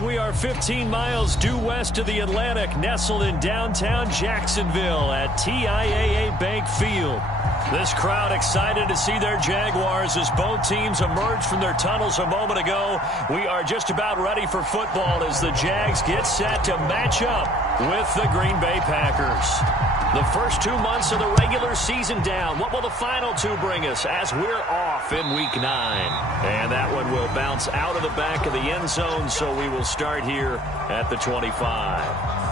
We are 15 miles due west of the Atlantic, nestled in downtown Jacksonville at TIAA Bank Field. This crowd excited to see their Jaguars as both teams emerged from their tunnels a moment ago. We are just about ready for football as the Jags get set to match up with the Green Bay Packers. The first 2 months of the regular season down. What will the final two bring us as we're off in Week 9? And that one will bounce out of the back of the end zone, so we will start here at the 25.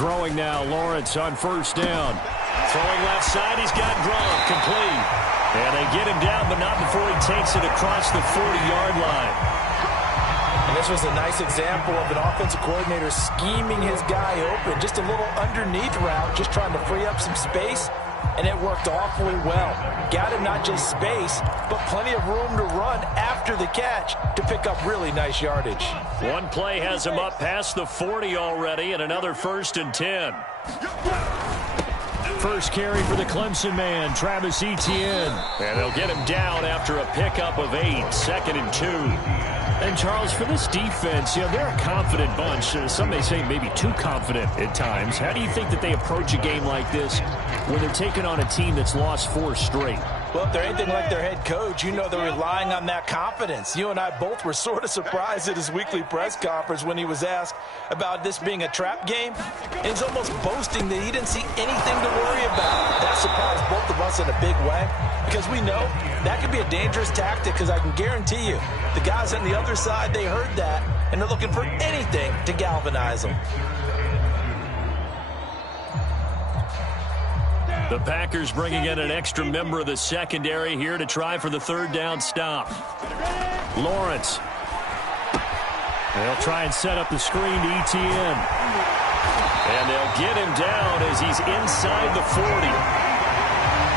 Throwing now, Lawrence on first down. Throwing left side, he's got Gronk, complete. And they get him down, but not before he takes it across the 40-yard line. And this was a nice example of an offensive coordinator scheming his guy open. Just a little underneath route, just trying to free up some space. And it worked awfully well. Got him not just space, but plenty of room to run after the catch to pick up really nice yardage. One play has him up past the 40 already, and another 1st and 10. First carry for the Clemson man, Travis Etienne. And they'll get him down after a pickup of 8, 2nd and 2. And, Charles, for this defense, you know, they're a confident bunch. Some may say maybe too confident at times. How do you think that they approach a game like this when they're taking on a team that's lost 4 straight? Well, if they're anything like their head coach, you know they're relying on that confidence. You and I both were sort of surprised at his weekly press conference when he was asked about this being a trap game. And he's almost boasting that he didn't see anything to worry about. That surprised both of us in a big way because we know that could be a dangerous tactic because I can guarantee you the guys on the other side, they heard that, and they're looking for anything to galvanize them. The Packers bringing in an extra member of the secondary here to try for the 3rd down stop. Lawrence. They'll try and set up the screen to Etienne. And they'll get him down as he's inside the 40.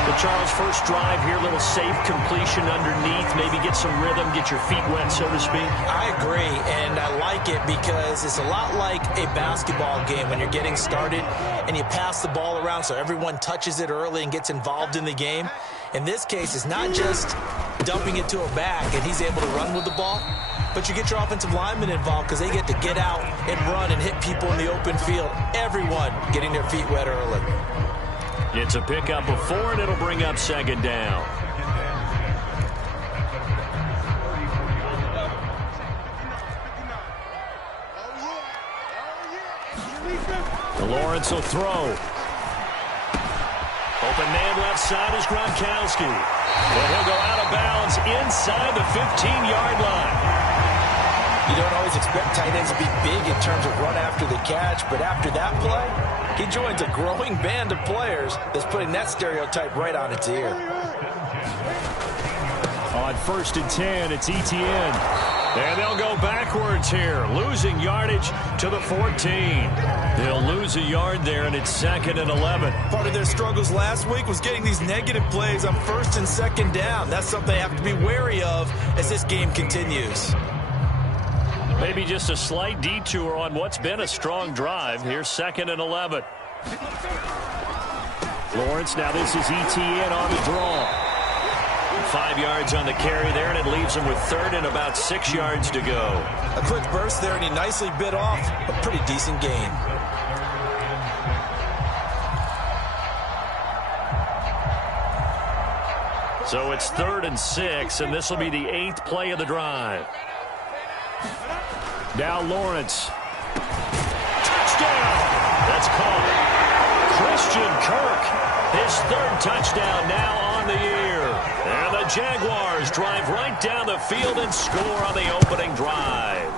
The Charles first drive here, little safe completion underneath, maybe get some rhythm, get your feet wet, so to speak. I agree, and I like it because it's a lot like a basketball game when you're getting started and you pass the ball around so everyone touches it early and gets involved in the game. In this case, it's not just dumping it to a back and he's able to run with the ball, but you get your offensive linemen involved because they get to get out and run and hit people in the open field. Everyone getting their feet wet early. It's a pickup of 4, and it'll bring up 2nd down. Lawrence will throw. Open man left side is Gronkowski. But he'll go out of bounds inside the 15-yard line. You don't always expect tight ends to be big in terms of run after the catch, but after that play, he joins a growing band of players that's putting that stereotype right on its ear. On 1st and 10, it's Etienne. And they'll go backwards here, losing yardage to the 14. They'll lose a yard there, and it's 2nd and 11. Part of their struggles last week was getting these negative plays on 1st and 2nd down. That's something they have to be wary of as this game continues. Maybe just a slight detour on what's been a strong drive. Here's 2nd and 11. Lawrence, now this is Etienne on the draw. 5 yards on the carry there, and it leaves him with 3rd and about 6 yards to go. A quick burst there, and he nicely bit off a pretty decent gain. So it's 3rd and 6, and this will be the 8th play of the drive. Now Lawrence. Touchdown! That's caught. Christian Kirk, his 3rd touchdown now on the year. And the Jaguars drive right down the field and score on the opening drive.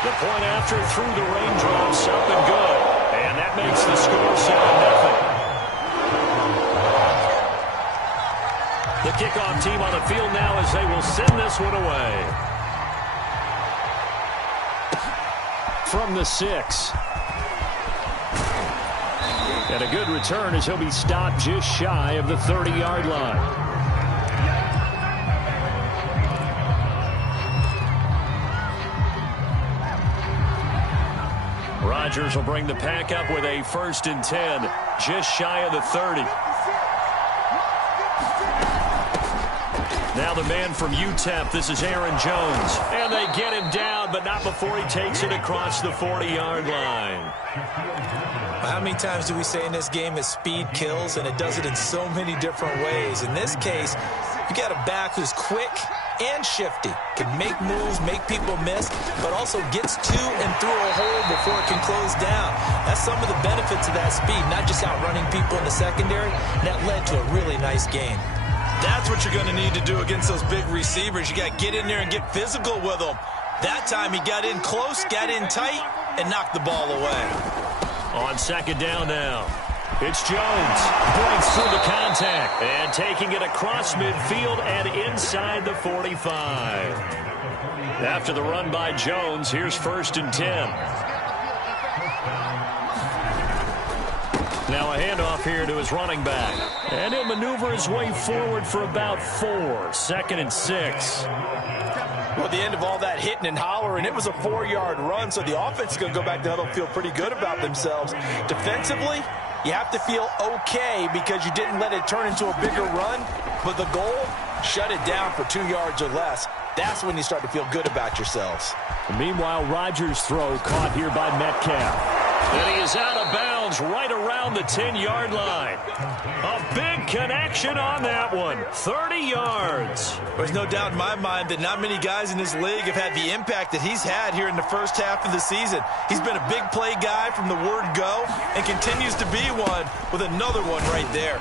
The point after through the raindrops up and good. And that makes the score 7-0. The kickoff team on the field now as they will send this one away. from the 6. And a good return as he'll be stopped just shy of the 30-yard line. Rodgers will bring the pack up with a 1st and 10, just shy of the 30. Now the man from UTEP, this is Aaron Jones. And they get him down, but not before he takes it across the 40-yard line. How many times do we say in this game that speed kills, and it does it in so many different ways? In this case, you got a back who's quick and shifty, can make moves, make people miss, but also gets to and through a hole before it can close down. That's some of the benefits of that speed, not just outrunning people in the secondary. That led to a really nice game. That's what you're going to need to do against those big receivers. You got to get in there and get physical with them. That time he got in close, got in tight, and knocked the ball away. On 2nd down now. It's Jones. Breaks through the contact. And taking it across midfield and inside the 45. After the run by Jones, here's 1st and 10. Now a handoff here to his running back. And he'll maneuver his way forward for about 4. 2nd and 6. Well, at the end of all that hitting and hollering, it was a 4-yard run, so the offense is going to go back to huddle, feel pretty good about themselves. Defensively, you have to feel okay because you didn't let it turn into a bigger run, but the goal, shut it down for 2 yards or less. That's when you start to feel good about yourselves. Meanwhile, Rodgers' throw caught here by Metcalf. And he is out of bounds right around the 10-yard line. A big connection on that one. 30 yards. There's no doubt in my mind that not many guys in this league have had the impact that he's had here in the first half of the season. He's been a big play guy from the word go and continues to be one with another one right there.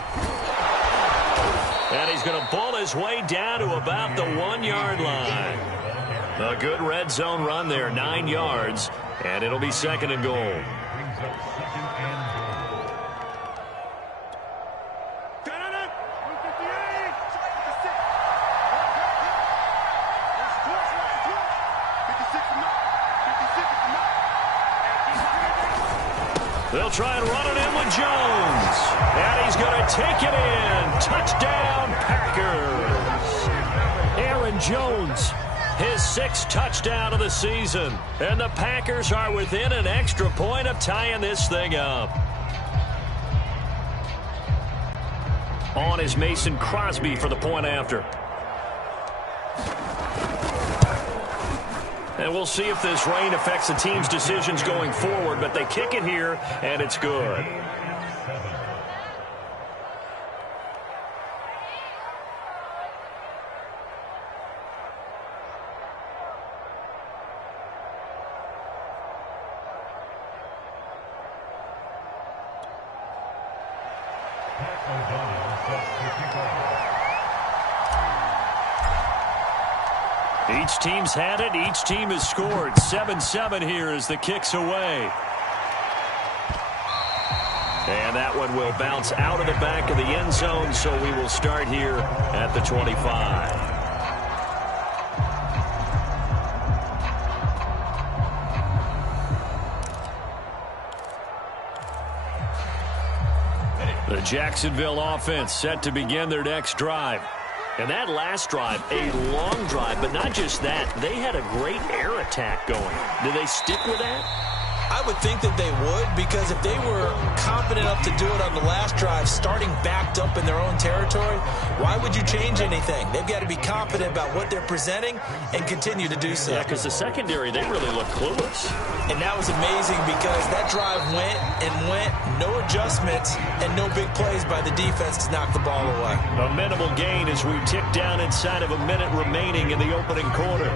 And he's going to bull his way down to about the 1-yard line. A good red zone run there, 9 yards, and it'll be 2nd and goal. They'll try and run it in with Jones. And he's going to take it in. Touchdown, Packers. Aaron Jones, his 6th touchdown of the season. And the Packers are within an extra point of tying this thing up. On is Mason Crosby for the point after. And we'll see if this rain affects the team's decisions going forward, but they kick it here, and it's good. Each team's had it. Each team has scored. 7-7 here as the kick's away. And that one will bounce out of the back of the end zone, so we will start here at the 25. The Jacksonville offense set to begin their next drive. And that last drive, a long drive, but not just that. They had a great air attack going. Do they stick with that? I would think that they would, because if they were confident enough to do it on the last drive, starting backed up in their own territory, why would you change anything? They've got to be confident about what they're presenting and continue to do so. Yeah, because the secondary, they really look clueless. And that was amazing because that drive went and went, no adjustments, and no big plays by the defense to knock the ball away. A minimal gain as we tick down inside of a minute remaining in the opening quarter.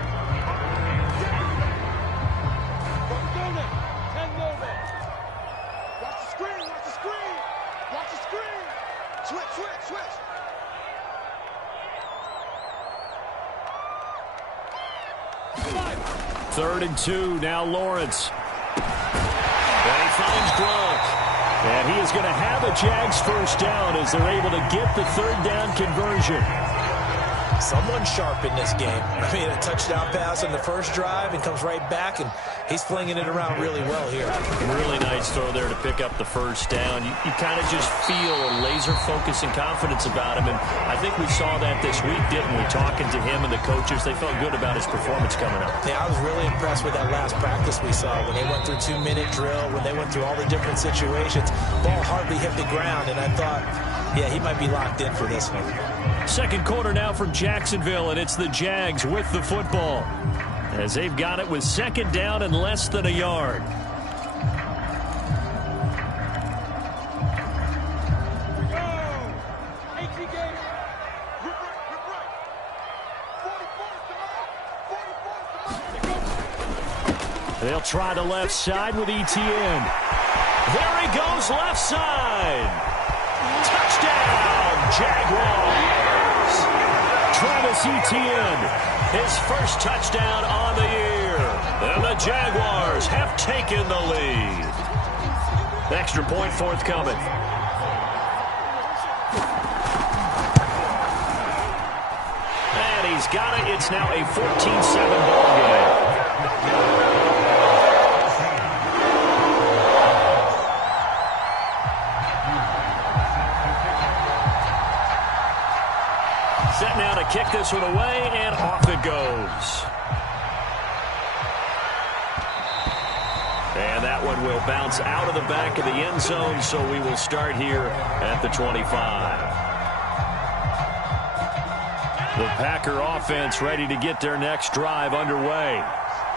Third and 2, now Lawrence. And he finds Gronk. And he is going to have a Jags first down as they're able to get the third down conversion. Someone sharp in this game. I mean, a touchdown pass on the first drive and comes right back, and he's flinging it around really well here. Really nice throw there to pick up the first down. You kind of just feel a laser focus and confidence about him, and I think we saw that this week, didn't we? Talking to him and the coaches, they felt good about his performance coming up. Yeah, I was really impressed with that last practice we saw when they went through 2-minute drill, when they went through all the different situations. Ball hardly hit the ground, and I thought, yeah, he might be locked in for this one. Second quarter now from Jacksonville, and it's the Jags with the football as they've got it with second down and less than a yard. They'll try the left side with Etienne. There he goes, left side. Touchdown, Jaguars. Travis Etienne, his first touchdown on the year. And the Jaguars have taken the lead. Extra point forthcoming. And he's got it. It's now a 14-7 ball game. Set now to kick this one away, and off it goes. And that one will bounce out of the back of the end zone, so we will start here at the 25. The Packer offense ready to get their next drive underway.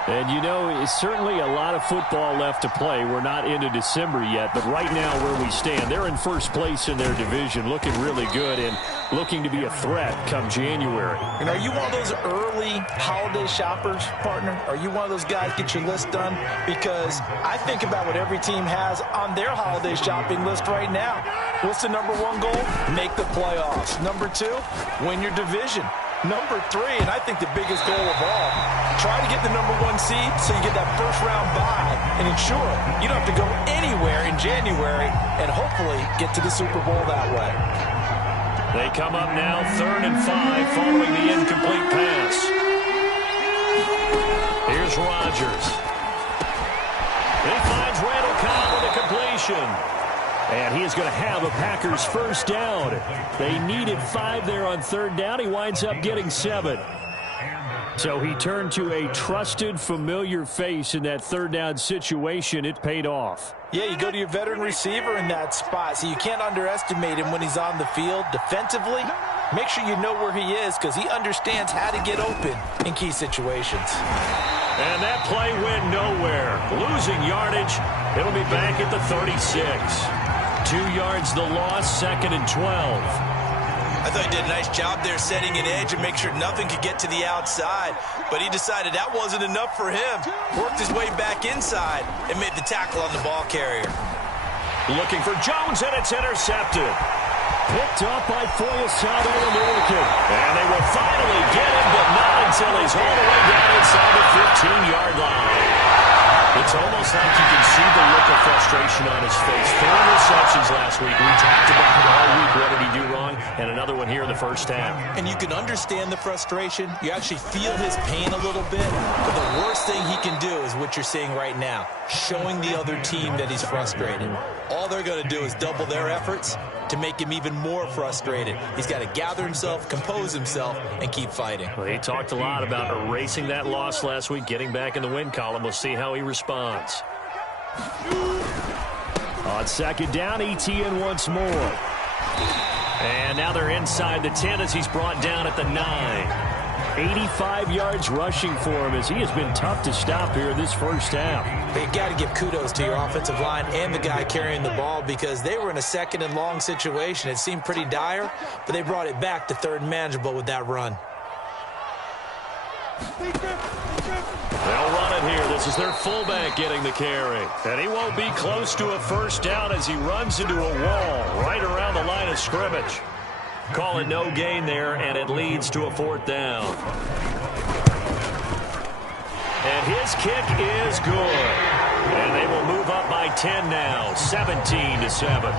And, you know, it's certainly a lot of football left to play. We're not into December yet, but right now where we stand, they're in first place in their division, looking really good and looking to be a threat come January. And are you one of those early holiday shoppers, partner? Are you one of those guys get your list done? Because I think about what every team has on their holiday shopping list right now. What's the number one goal? Make the playoffs. Number two, win your division. Number three, and I think the biggest goal of all, try to get the number one seed so you get that first round bye and ensure you don't have to go anywhere in January and hopefully get to the Super Bowl that way. They come up now 3rd and 5 following the incomplete pass. Here's Rodgers. He finds Randall Cobb with a completion. And he is going to have a Packers first down. They needed 5 there on 3rd down. He winds up getting 7. So he turned to a trusted, familiar face in that 3rd down situation. It paid off. Yeah, you go to your veteran receiver in that spot, so you can't underestimate him when he's on the field. Defensively, make sure you know where he is because he understands how to get open in key situations. And that play went nowhere. Losing yardage. It'll be back at the 36. 2 yards the loss, 2nd and 12. I thought he did a nice job there setting an edge and make sure nothing could get to the outside. But he decided that wasn't enough for him. Worked his way back inside and made the tackle on the ball carrier. Looking for Jones, and it's intercepted. Picked up by Foyesade and Lurkin. And they will finally get him, but not until he's all the way down inside the 15-yard line. It's almost like you can see the look of frustration on his face. 4 interceptions last week. We talked about it all week. What did he do wrong? And another one here in the first half. And you can understand the frustration. You actually feel his pain a little bit. But the worst thing he can do is what you're seeing right now, showing the other team that he's frustrated. All they're going to do is double their efforts to make him even more frustrated. He's got to gather himself, compose himself, and keep fighting. Well, he talked a lot about erasing that loss last week, getting back in the win column. We'll see how he responds. On 2nd down, Etienne once more. And now they're inside the 10 as he's brought down at the 9. 85 yards rushing for him as he has been tough to stop here this first half. But you got to give kudos to your offensive line and the guy carrying the ball because they were in a 2nd and long situation. It seemed pretty dire, but they brought it back to 3rd and manageable with that run. They'll run it here. This is their fullback getting the carry. And he won't be close to a first down as he runs into a wall right around the line of scrimmage. Call it no gain there, and it leads to a 4th down. And his kick is good. And they will move up by 10 now, 17-7.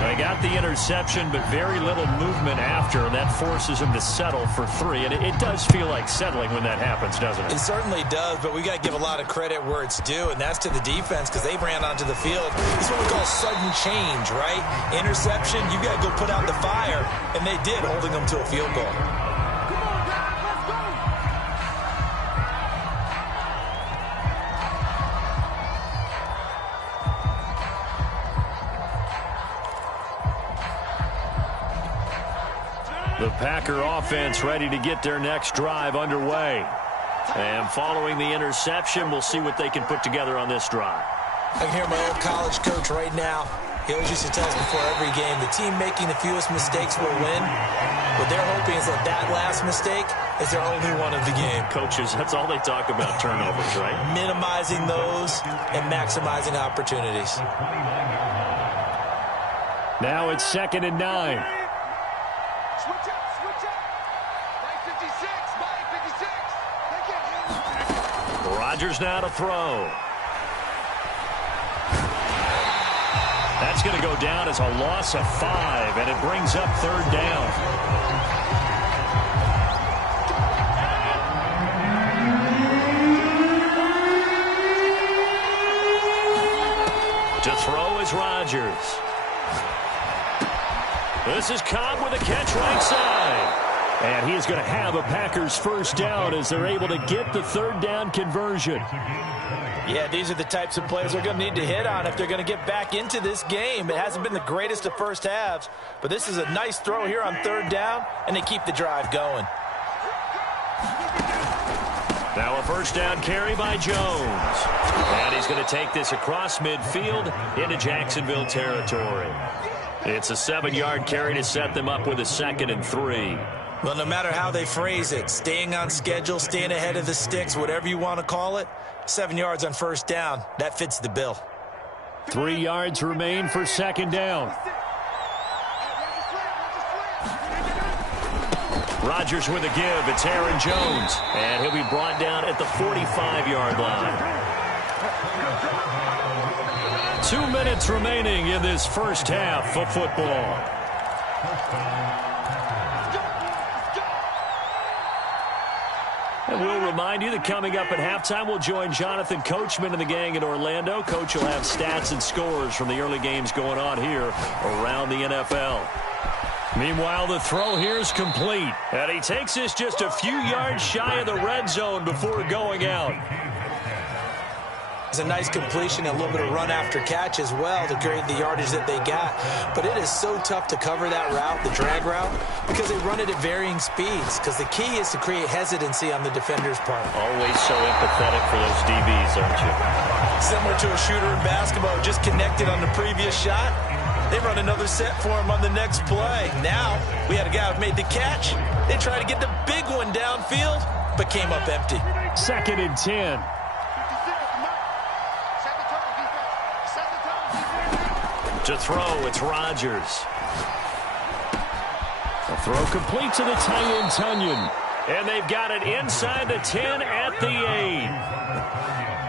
They got the interception, but very little movement after, and that forces him to settle for 3. And it does feel like settling when that happens, doesn't it? It certainly does, but we got to give a lot of credit where it's due, and that's to the defense because they ran onto the field. This is what we call sudden change, right? Interception, you got to go put out the fire, and they did, holding them to a field goal. The Packer offense ready to get their next drive underway. And following the interception, we'll see what they can put together on this drive. I can hear my old college coach right now. He always used to tell us before every game, the team making the fewest mistakes will win. What they're hoping is that that last mistake is their only one of the game. Coaches, that's all they talk about, turnovers, right? Minimizing those and maximizing opportunities. Now it's 2nd and 9. Rodgers now to throw. That's going to go down as a loss of 5, and it brings up 3rd down. To throw is Rodgers. This is Cobb with a catch right side. And he is going to have a Packers 1st down as they're able to get the 3rd down conversion. Yeah, these are the types of plays they're going to need to hit on if they're going to get back into this game. It hasn't been the greatest of first halves, but this is a nice throw here on 3rd down, and they keep the drive going. Now a 1st down carry by Jones. And he's going to take this across midfield into Jacksonville territory. It's a 7-yard carry to set them up with a 2nd and 3. Well, no matter how they phrase it, staying on schedule, staying ahead of the sticks, whatever you want to call it, 7 yards on 1st down, that fits the bill. 3 yards remain for 2nd down. Rodgers with a give. It's Aaron Jones. And he'll be brought down at the 45-yard line. 2 minutes remaining in this first half of football. And we'll remind you that coming up at halftime, we'll join Jonathan Coachman and the gang in Orlando. Coach will have stats and scores from the early games going on here around the NFL. Meanwhile, the throw here is complete. And he takes this just a few yards shy of the red zone before going out. It's a nice completion, a little bit of run after catch as well to create the yardage that they got. But it is so tough to cover that route, the drag route, because they run it at varying speeds. Because the key is to create hesitancy on the defender's part. Always so empathetic for those DBs, aren't you? Similar to a shooter in basketball, just connected on the previous shot. They run another set for him on the next play. Now, we had a guy who made the catch. They tried to get the big one downfield, but came up empty. 2nd and 10. To throw, it's Rodgers. A throw complete to the tight end, Tunyon. And they've got it inside the 10 at the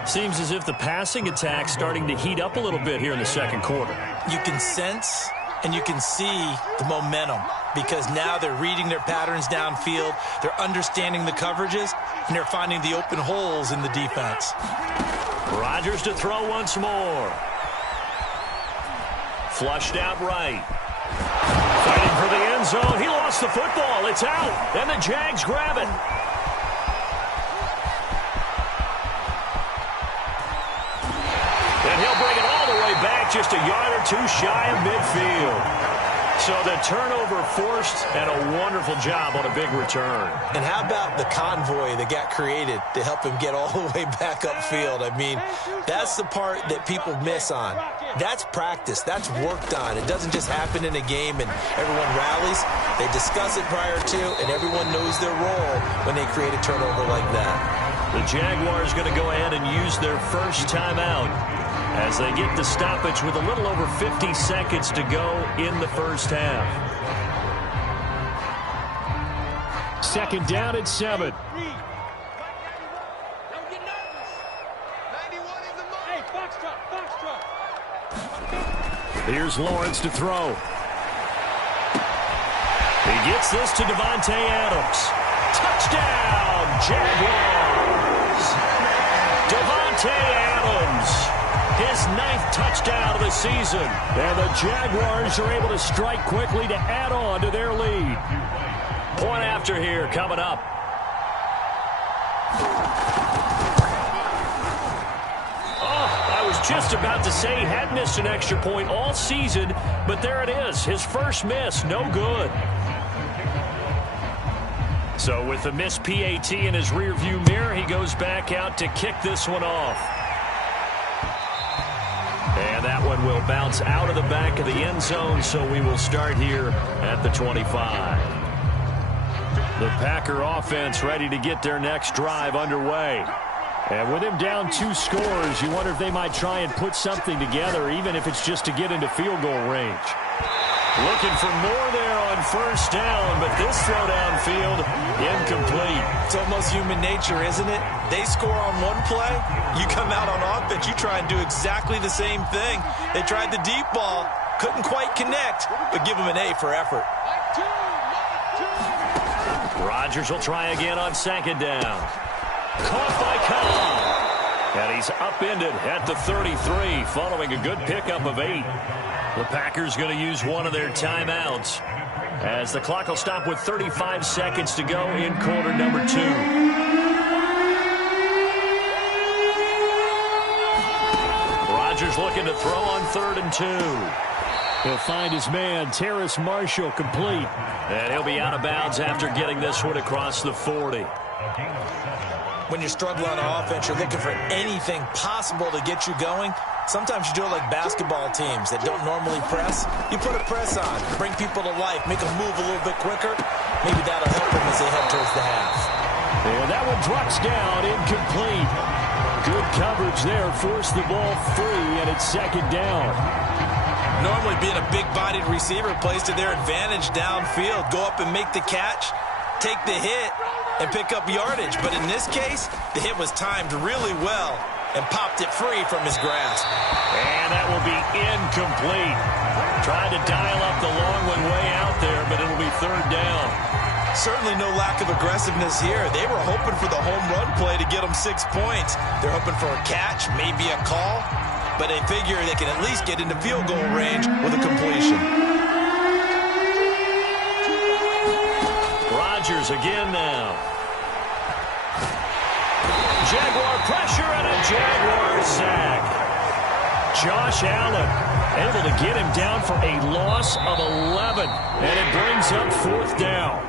8. Seems as if the passing attack's starting to heat up a little bit here in the 2nd quarter. You can sense and you can see the momentum because now they're reading their patterns downfield, they're understanding the coverages, and they're finding the open holes in the defense. Rodgers to throw once more. Flushed out right. Fighting for the end zone. He lost the football. It's out. And the Jags grab it. And he'll bring it all the way back just a yard or 2 shy of midfield. So the turnover forced and a wonderful job on a big return. And how about the convoy that got created to help him get all the way back upfield? I mean, that's the part that people miss on. That's practice. That's worked on. It doesn't just happen in a game and everyone rallies. They discuss it prior to, and everyone knows their role when they create a turnover like that. The Jaguars going to go ahead and use their first timeout as they get the stoppage with a little over 50 seconds to go in the first half. 2nd down at 7. Here's Lawrence to throw. He gets this to Davante Adams. Touchdown, Jaguars! Davante Adams, his 9th touchdown of the season. And the Jaguars are able to strike quickly to add on to their lead. Point after here coming up. Just about to say he had missed an extra point all season, but there it is. His first miss, no good. So with the missed PAT in his rearview mirror, he goes back out to kick this one off. And that one will bounce out of the back of the end zone, so we will start here at the 25. The Packer offense ready to get their next drive underway. And with him down 2 scores, you wonder if they might try and put something together, even if it's just to get into field goal range. Looking for more there on first down, but this throw downfield, incomplete. It's almost human nature, isn't it? They score on one play, you come out on offense, you try and do exactly the same thing. They tried the deep ball, couldn't quite connect, but give them an A for effort. Rodgers will try again on second down. Caught by Cobb. And he's upended at the 33 following a good pickup of 8. The Packers going to use one of their timeouts as the clock will stop with 35 seconds to go in quarter number 2. Rodgers looking to throw on 3rd and 2. He'll find his man, Terrace Marshall, complete. And he'll be out of bounds after getting this one across the 40. When you're struggling on offense, you're looking for anything possible to get you going. Sometimes you do it like basketball teams that don't normally press. You put a press on, bring people to life, make them move a little bit quicker. Maybe that'll help them as they head towards the half. And that one drops down, incomplete. Good coverage there, forced the ball free, and it's second down. Normally being a big-bodied receiver plays to their advantage downfield. Go up and make the catch, take the hit, and pick up yardage. But in this case, the hit was timed really well and popped it free from his grasp. And that will be incomplete. Tried to dial up the long one way out there, but it'll be 3rd down. Certainly no lack of aggressiveness here. They were hoping for the home run play to get them 6 points. They're hoping for a catch, maybe a call, but they figure they can at least get into field goal range with a completion. Rodgers again now. Jaguar pressure and a Jaguar sack. Josh Allen able to get him down for a loss of 11, and it brings up 4th down.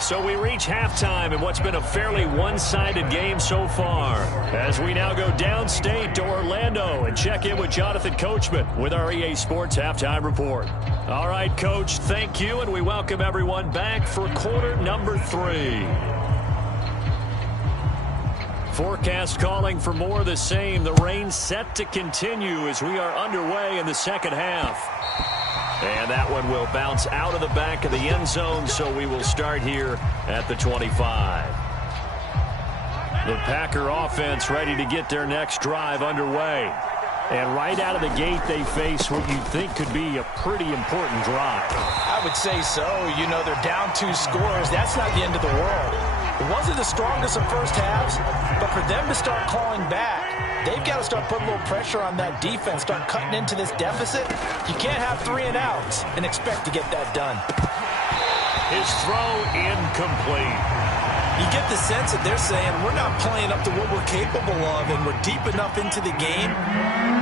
So we reach halftime in what's been a fairly one-sided game so far, as we now go downstate to Orlando and check in with Jonathan Coachman with our EA Sports Halftime Report. All right, Coach, thank you, and we welcome everyone back for quarter number 3. Forecast calling for more of the same. The rain set to continue as we are underway in the second half. And that one will bounce out of the back of the end zone, so we will start here at the 25. The Packer offense ready to get their next drive underway. And right out of the gate, they face what you think could be a pretty important drive. I would say so. You know, they're down 2 scores. That's not the end of the world. It wasn't the strongest of first halves, but for them to start clawing back, they've got to start putting a little pressure on that defense, start cutting into this deficit. You can't have 3 and outs and expect to get that done. His throw incomplete. You get the sense that they're saying we're not playing up to what we're capable of, and we're deep enough into the game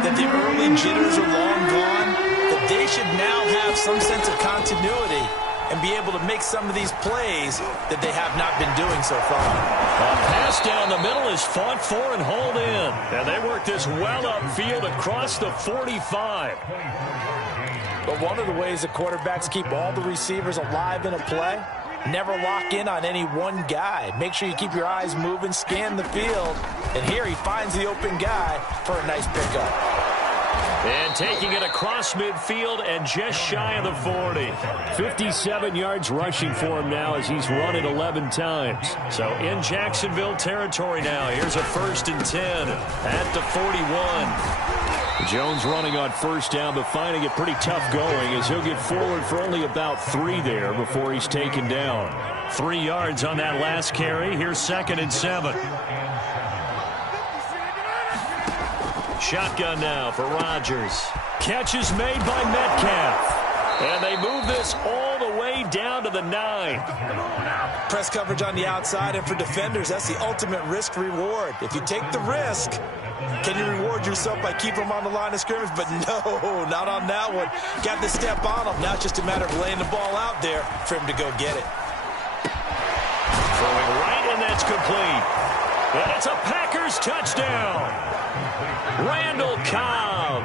that the early jitters are long gone, that they should now have some sense of continuity and be able to make some of these plays that they have not been doing so far. A pass down the middle is fought for and hauled in. And they work this well upfield across the 45. But one of the ways that quarterbacks keep all the receivers alive in a play, never lock in on any one guy. Make sure you keep your eyes moving, scan the field. And here he finds the open guy for a nice pickup. And taking it across midfield and just shy of the 40. 57 yards rushing for him now as he's run it 11 times. So in Jacksonville territory now. Here's a 1st and 10 at the 41. Jones running on first down, but finding it pretty tough going as he'll get forward for only about 3 there before he's taken down. 3 yards on that last carry. Here's 2nd and 7. Shotgun now for Rodgers. Catch is made by Metcalf. And they move this all the way down to the 9. Press coverage on the outside, and for defenders, that's the ultimate risk-reward. If you take the risk, can you reward yourself by keeping them on the line of scrimmage? But no, not on that one. Got to step on them. Now it's just a matter of laying the ball out there for him to go get it. Throwing right, and that's complete. And it's a Packers touchdown. Randall Cobb,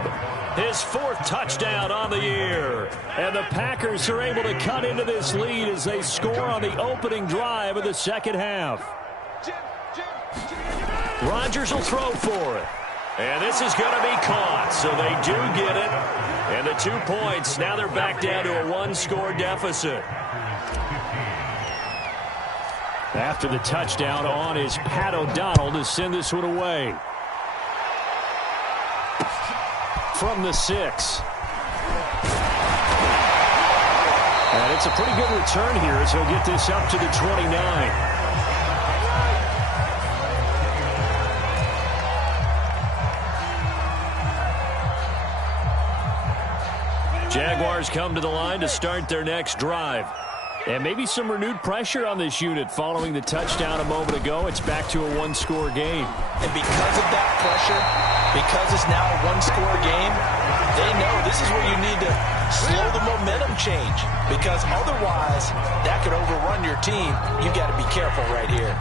his 4th touchdown on the year. And the Packers are able to cut into this lead as they score on the opening drive of the second half. Rodgers will throw for it. And this is going to be caught, so they do get it. And the 2 points, now they're back down to a 1-score deficit. After the touchdown, on is Pat O'Donnell to send this one away. From the 6. And it's a pretty good return here as he'll get this up to the 29. Jaguars come to the line to start their next drive. And maybe some renewed pressure on this unit following the touchdown a moment ago. It's back to a 1-score game. And because of that pressure, because it's now a 1-score game, they know this is where you need to slow the momentum change. Because otherwise, that could overrun your team. You've got to be careful right here.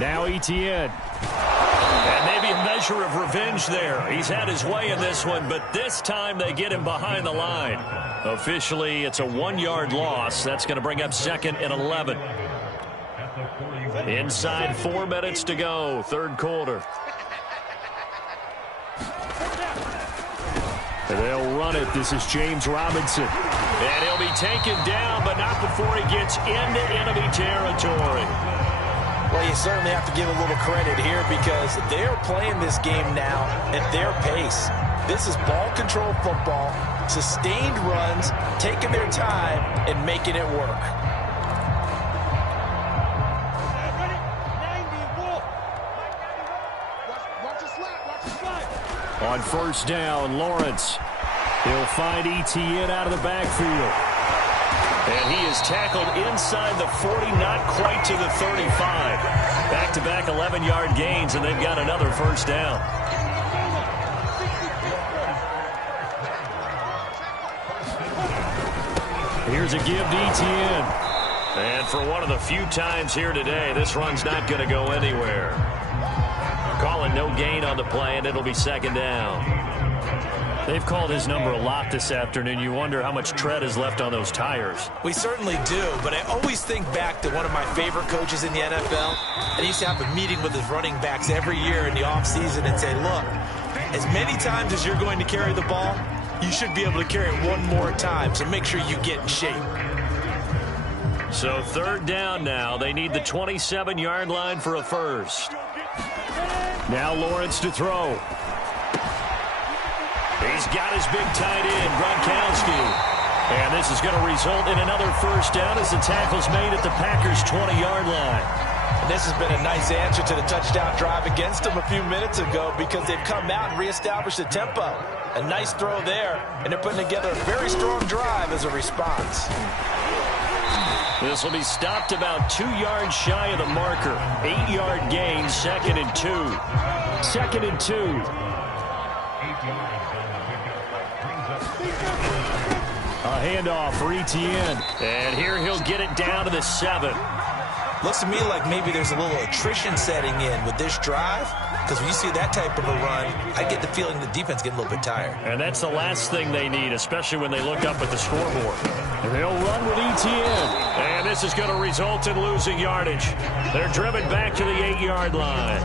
Now Etienne. And maybe a measure of revenge there. He's had his way in this one, but this time they get him behind the line. Officially, it's a 1-yard loss. That's going to bring up 2nd and 11. Inside 4 minutes to go, 3rd quarter. And they'll run it. This is James Robinson. And he'll be taken down, but not before he gets into enemy territory. Well, you certainly have to give a little credit here because they're playing this game now at their pace. This is ball control football, sustained runs, taking their time and making it work. On first down, Lawrence. He'll find Etienne out of the backfield. And he is tackled inside the 40, not quite to the 35. Back-to-back 11-yard gains, and they've got another first down. Here's a give to Etienne. And for one of the few times here today, this run's not going to go anywhere. Calling no gain on the play, and it'll be 2nd down. They've called his number a lot this afternoon. You wonder how much tread is left on those tires. We certainly do, but I always think back to one of my favorite coaches in the NFL. And he used to have a meeting with his running backs every year in the offseason and say, look, as many times as you're going to carry the ball, you should be able to carry it one more time, so make sure you get in shape. So 3rd down now. They need the 27-yard line for a first. Now Lawrence to throw. He's got his big tight end, Gronkowski. And this is going to result in another first down as the tackle's made at the Packers' 20-yard line. And this has been a nice answer to the touchdown drive against them a few minutes ago because they've come out and reestablished the tempo. A nice throw there, and they're putting together a very strong drive as a response. This will be stopped about 2 yards shy of the marker. 8-yard gain, 2nd and 2. 2nd and 2. A handoff for Etienne. And here he'll get it down to the 7. Looks to me like maybe there's a little attrition setting in with this drive. Because when you see that type of a run, I get the feeling the defense getting a little bit tired. And that's the last thing they need, especially when they look up at the scoreboard. And they'll run with Etienne. And this is going to result in losing yardage. They're driven back to the 8-yard line.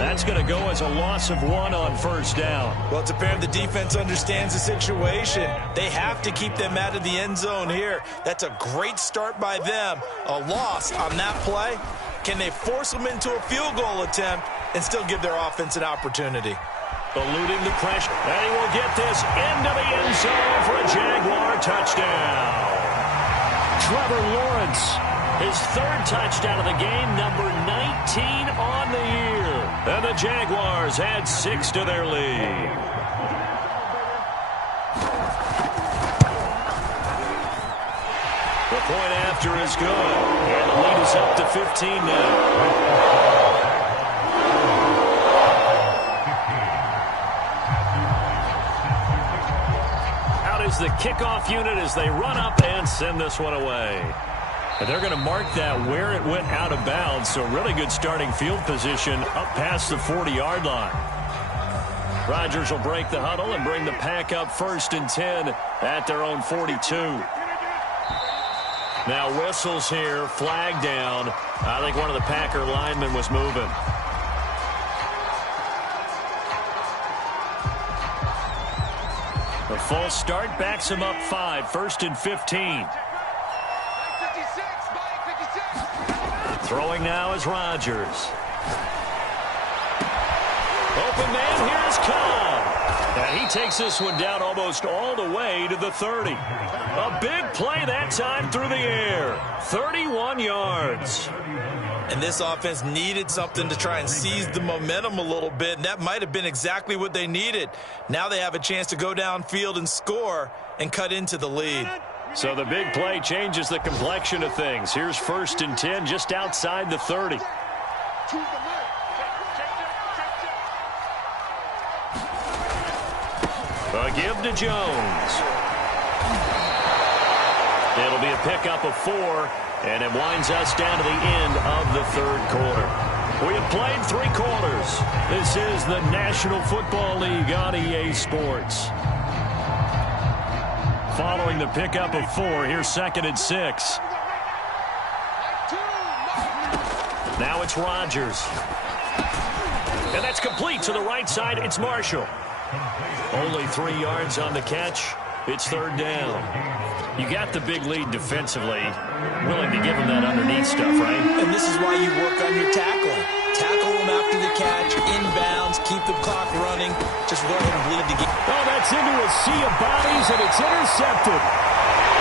That's going to go as a loss of 1 on first down. Well, it's apparent the defense understands the situation. They have to keep them out of the end zone here. That's a great start by them. A loss on that play. Can they force them into a field goal attempt and still give their offense an opportunity? Eluding the pressure. And he will get this into the end zone for a Jaguar touchdown. Trevor Lawrence, his 3rd touchdown of the game, number 19 on the year. And the Jaguars add 6 to their lead. The point after is good. And the lead is up to 15 now. The kickoff unit as they run up and send this one away. And they're going to mark that where it went out of bounds, so really good starting field position up past the 40-yard line. Rodgers will break the huddle and bring the pack up 1st and 10 at their own 42. Now whistles here, flag down. I think one of the Packer linemen was moving. The false start backs him up 5, 1st and 15. Throwing now is Rodgers. Open man, here's Cobb. And he takes this one down almost all the way to the 30. A big play that time through the air. 31 yards. And this offense needed something to try and seize the momentum a little bit, and that might have been exactly what they needed. Now they have a chance to go downfield and score and cut into the lead. So the big play changes the complexion of things. Here's 1st and 10 just outside the 30. A give to Jones. It'll be a pickup of 4. And it winds us down to the end of the 3rd quarter. We have played 3 quarters. This is the National Football League on EA Sports. Following the pickup of 4, here's 2nd and 6. Now it's Rodgers. And that's complete to the right side. It's Marshall. Only 3 yards on the catch. It's 3rd down. You got the big lead defensively. Willing to give them that underneath stuff, right? And this is why you work on your tackling. Tackle them after the catch, inbounds, keep the clock running. Just let them bleed the game. Oh, that's into a sea of bodies, and it's intercepted.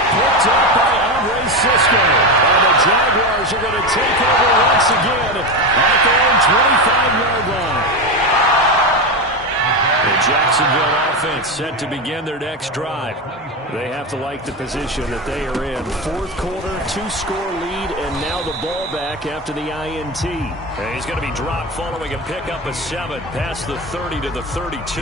Picked up by Andre Cisco. And the Jaguars are going to take over once again at their own 25-yard line. The Jacksonville offense set to begin their next drive. They have to like the position that they are in. 4th quarter, 2-score lead, and now the ball back after the INT. And he's going to be dropped following a pickup of 7 past the 30 to the 32.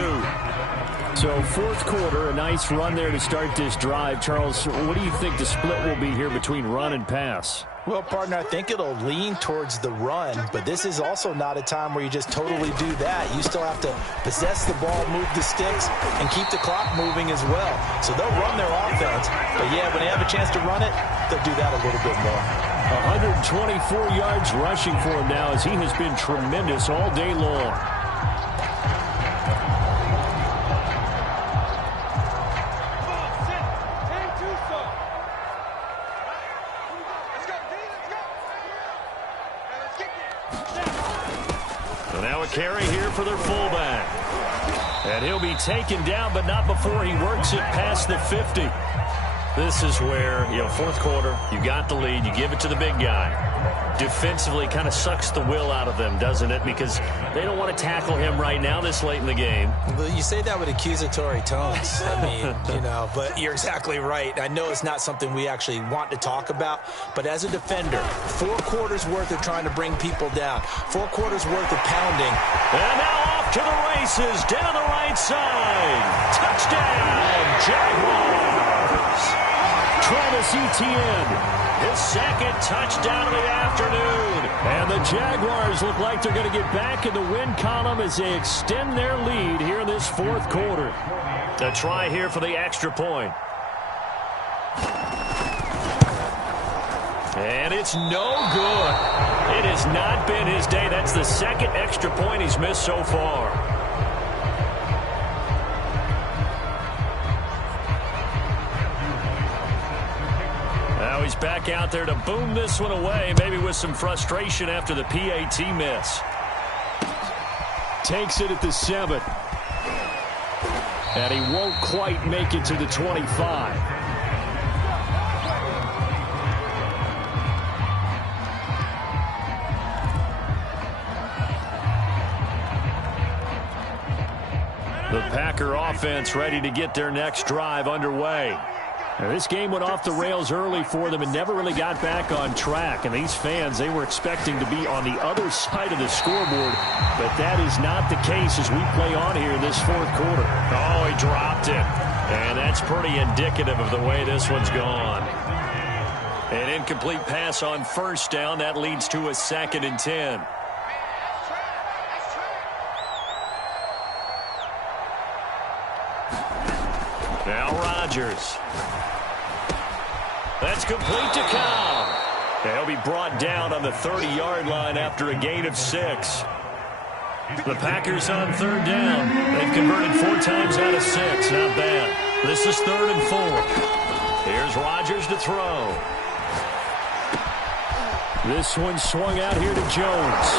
So 4th quarter, a nice run there to start this drive. Charles, what do you think the split will be here between run and pass? Well, partner, I think it'll lean towards the run, but this is also not a time where you just totally do that. You still have to possess the ball, move the sticks, and keep the clock moving as well. So they'll run their offense, but yeah, when they have a chance to run it, they'll do that a little bit more. 124 yards rushing for him now as he has been tremendous all day long. So now a carry here for their fullback. And he'll be taken down, but not before he works it past the 50. This is where, 4th quarter, you got the lead, you give it to the big guy. Defensively kind of sucks the will out of them, doesn't it? Because they don't want to tackle him right now this late in the game. Well, you say that with accusatory tones. I mean, but you're exactly right. I know it's not something we actually want to talk about, but as a defender, 4 quarters worth of trying to bring people down, 4 quarters worth of pounding. And now off to the races, down the right side. Touchdown, Jaguars. Travis Etienne, his 2nd touchdown of the afternoon. And the Jaguars look like they're going to get back in the win column as they extend their lead here in this 4th quarter. A try here for the extra point. And it's no good. It has not been his day. That's the second extra point he's missed so far. Now he's back out there to boom this one away, maybe with some frustration after the PAT miss. Takes it at the 7. And he won't quite make it to the 25. The Packer offense ready to get their next drive underway. Now, this game went off the rails early for them and never really got back on track. And these fans, they were expecting to be on the other side of the scoreboard. But that is not the case as we play on here in this fourth quarter. Oh, he dropped it. And that's pretty indicative of the way this one's gone. An incomplete pass on first down. That leads to a 2nd and 10. Now Rodgers. That's complete to Cobb. He'll be brought down on the 30-yard line after a gain of 6. The Packers on 3rd down. They've converted 4 times out of 6. Not bad. This is 3rd and 4. Here's Rodgers to throw. This one swung out here to Jones.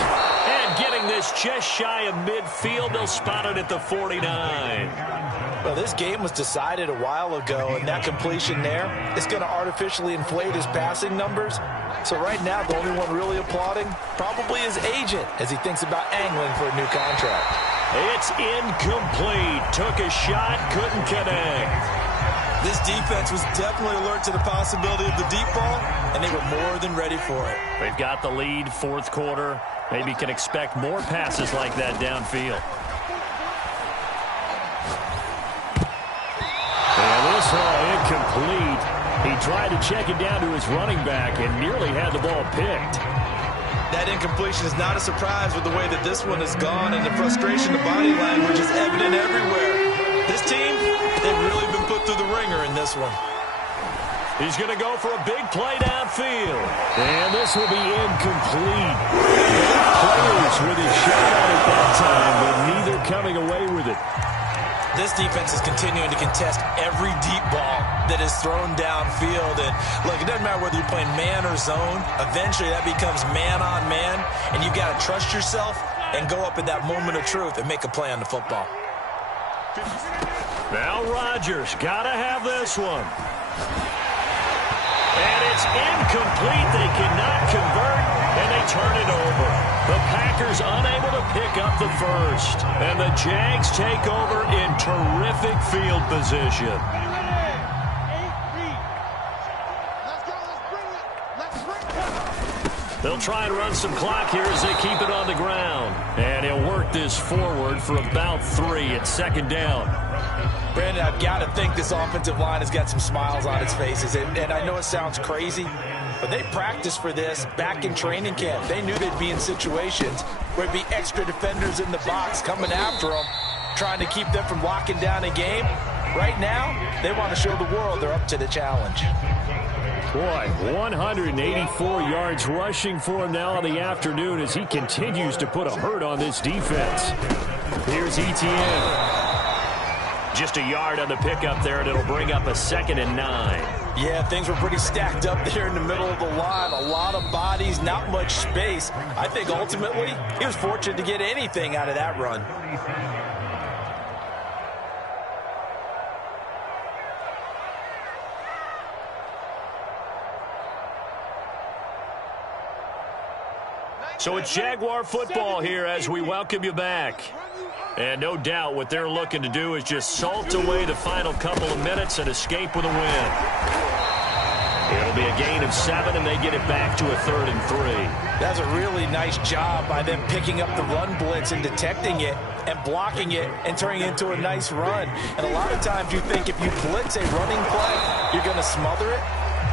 And getting this just shy of midfield. They'll spot it at the 49. Well, this game was decided a while ago, and that completion there is going to artificially inflate his passing numbers. So right now, the only one really applauding probably his agent as he thinks about angling for a new contract. It's incomplete. Took a shot, couldn't connect. This defense was definitely alert to the possibility of the deep ball, and they were more than ready for it. They've got the lead, fourth quarter. Maybe can expect more passes like that downfield. And this one incomplete. He tried to check it down to his running back and nearly had the ball picked. That incompletion is not a surprise with the way that this one has gone, and the frustration, the body language is evident everywhere. This team, they've really been put through the ringer in this one. He's going to go for a big play downfield. And this will be incomplete. Both players with a shot at it that time, but neither coming away with it. This defense is continuing to contest every deep ball that is thrown downfield. And look, it doesn't matter whether you're playing man or zone. Eventually that becomes man on man. And you've got to trust yourself and go up at that moment of truth and make a play on the football. Now Rodgers, got to have this one. And it's incomplete. They cannot convert, and they turn it over. The Packers unable to pick up the first. And the Jags take over in terrific field position. They'll try and run some clock here as they keep it on the ground. And he'll work this forward for about 3 at 2nd down. Brandon, I've got to think this offensive line has got some smiles on its faces. And I know it sounds crazy, but they practiced for this back in training camp. They knew they'd be in situations where there'd be extra defenders in the box coming after them, trying to keep them from locking down a game. Right now, they want to show the world they're up to the challenge. Boy, 184 yards rushing for him now in the afternoon as he continues to put a hurt on this defense. Here's Etienne. Just a yard on the pickup there, and it'll bring up a 2nd and 9. Yeah, things were pretty stacked up there in the middle of the line. A lot of bodies, not much space. I think ultimately he was fortunate to get anything out of that run. So it's Jaguar football here as we welcome you back. And no doubt what they're looking to do is just salt away the final couple of minutes and escape with a win. It'll be a gain of 7, and they get it back to a 3rd and 3. That's a really nice job by them picking up the run blitz and detecting it and blocking it and turning it into a nice run. And a lot of times you think if you blitz a running play, you're going to smother it.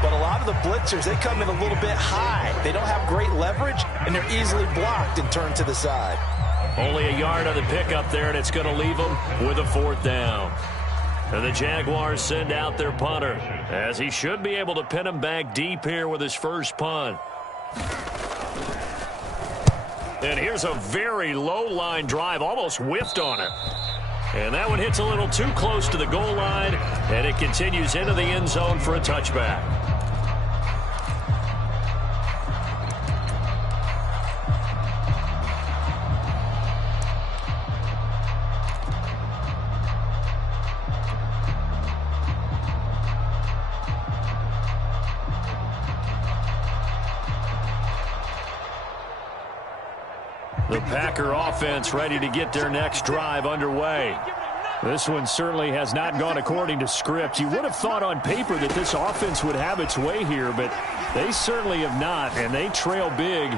But a lot of the blitzers, they come in a little bit high. They don't have great leverage, and they're easily blocked and turned to the side. Only a yard on the pickup there, and it's going to leave them with a 4th down. And the Jaguars send out their punter, as he should be able to pin him back deep here with his first punt. And here's a very low line drive, almost whiffed on it. And that one hits a little too close to the goal line, and it continues into the end zone for a touchback. The Packer offense ready to get their next drive underway. This one certainly has not gone according to script. You would have thought on paper that this offense would have its way here, but they certainly have not, and they trail big.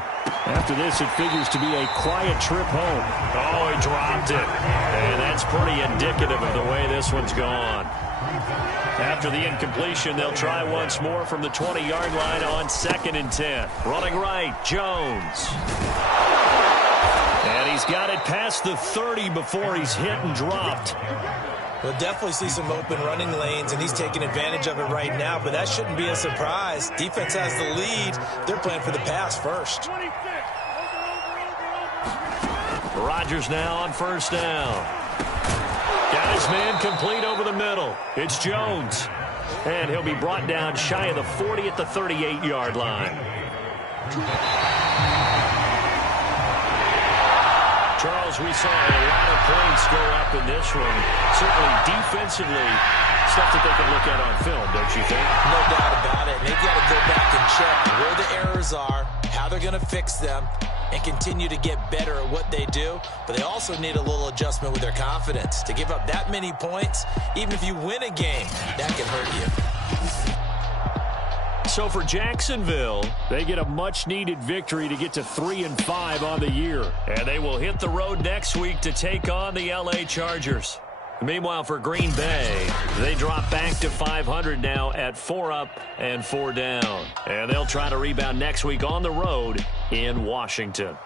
After this, it figures to be a quiet trip home. Oh, he dropped it. And that's pretty indicative of the way this one's gone. After the incompletion, they'll try once more from the 20-yard line on 2nd and 10. Running right, Jones. And he's got it past the 30 before he's hit and dropped. We'll definitely see some open running lanes, and he's taking advantage of it right now, but that shouldn't be a surprise. Defense has the lead. They're playing for the pass first. Rodgers now on first down. Got his man complete over the middle. It's Jones. And he'll be brought down shy of the 40 at the 38-yard line. Charles, we saw a lot of points go up in this one. Certainly defensively, stuff that they can look at on film, don't you think? No doubt about it. And they've got to go back and check where the errors are, how they're going to fix them, and continue to get better at what they do. But they also need a little adjustment with their confidence. To give up that many points, even if you win a game, that can hurt you. So for Jacksonville, they get a much-needed victory to get to 3-5 on the year. And they will hit the road next week to take on the L.A. Chargers. Meanwhile, for Green Bay, they drop back to 500 now at 4 up and 4 down. And they'll try to rebound next week on the road in Washington.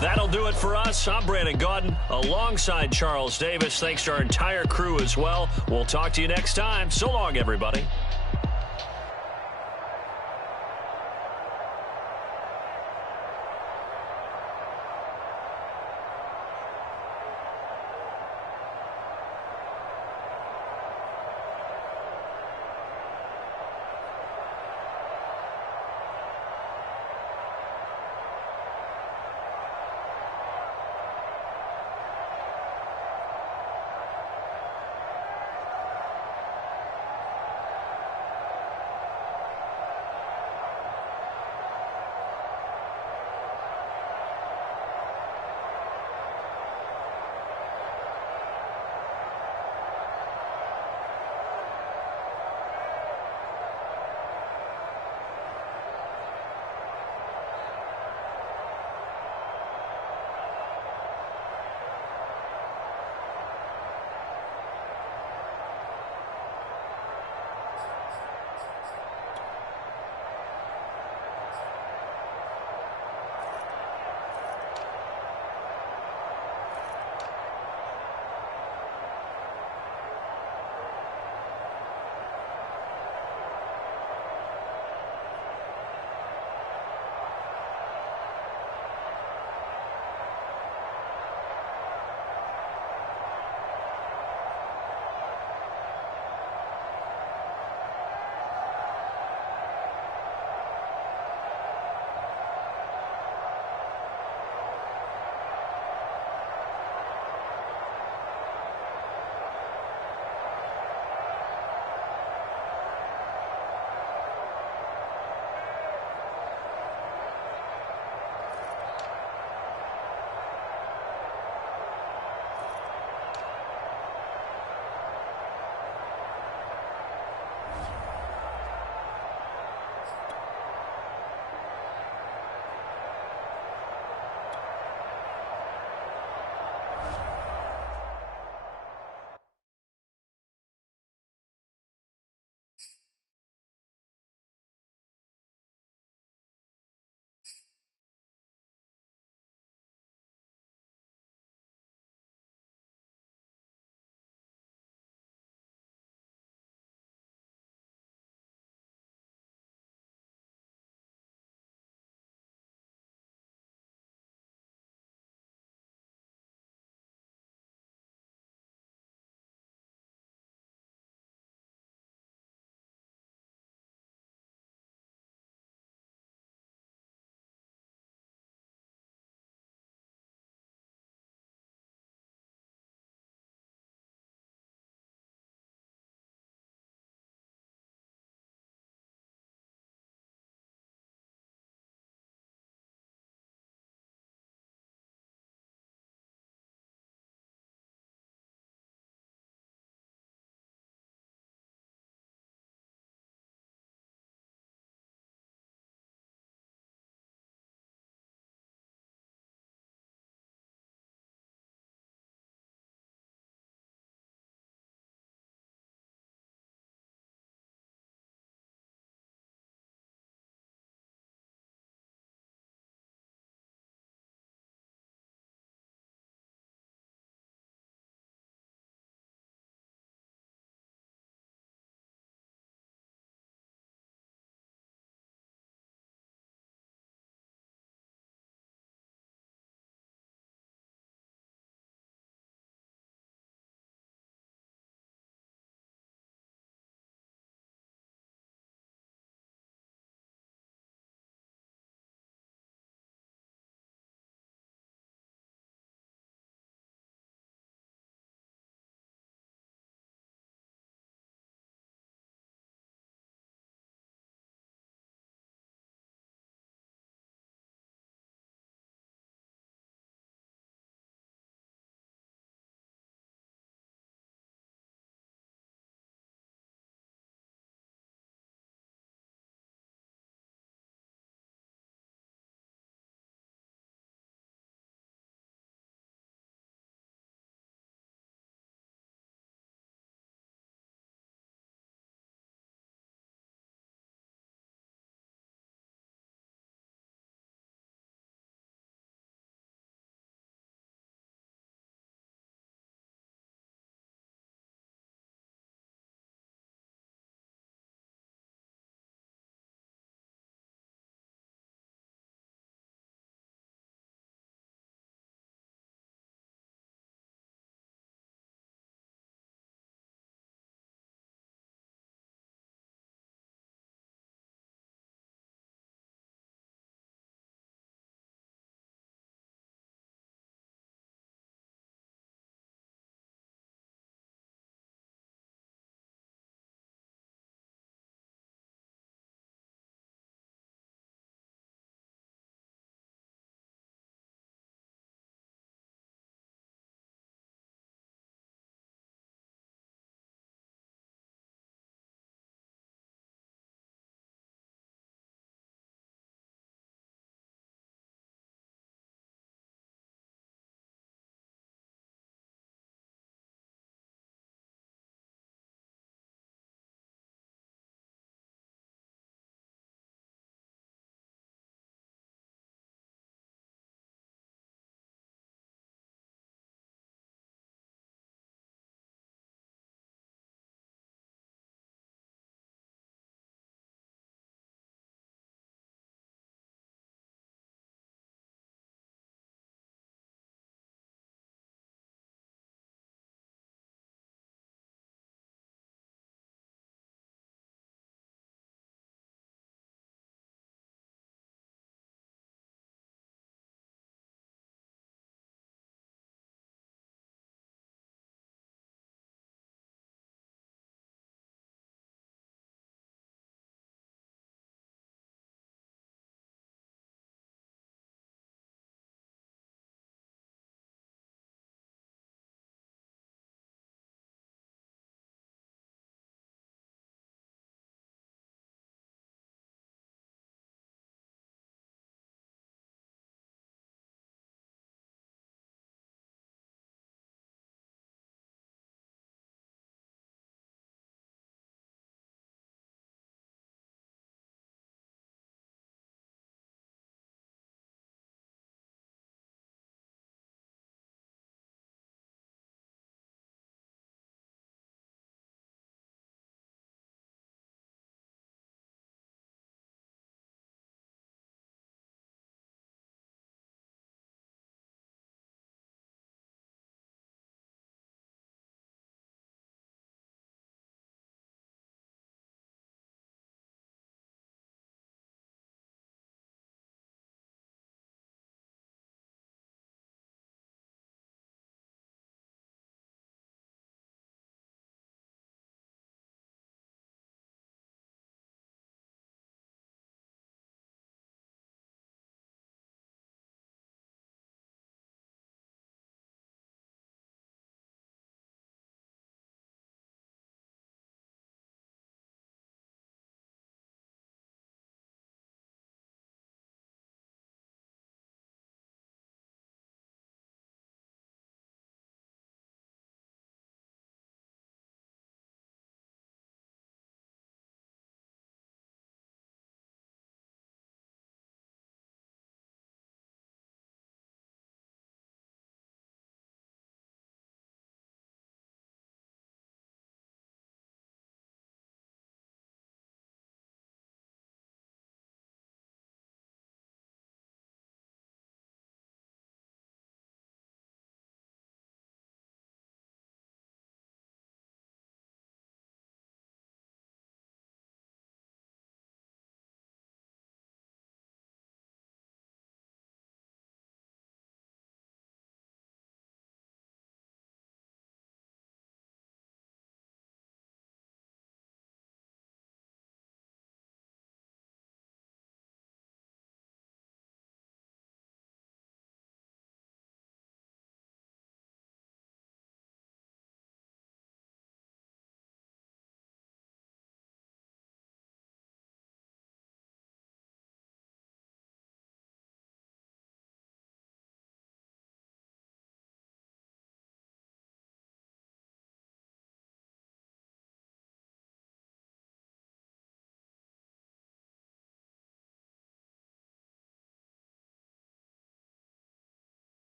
That'll do it for us. I'm Brandon Gaudin alongside Charles Davis. Thanks to our entire crew as well. We'll talk to you next time. So long, everybody.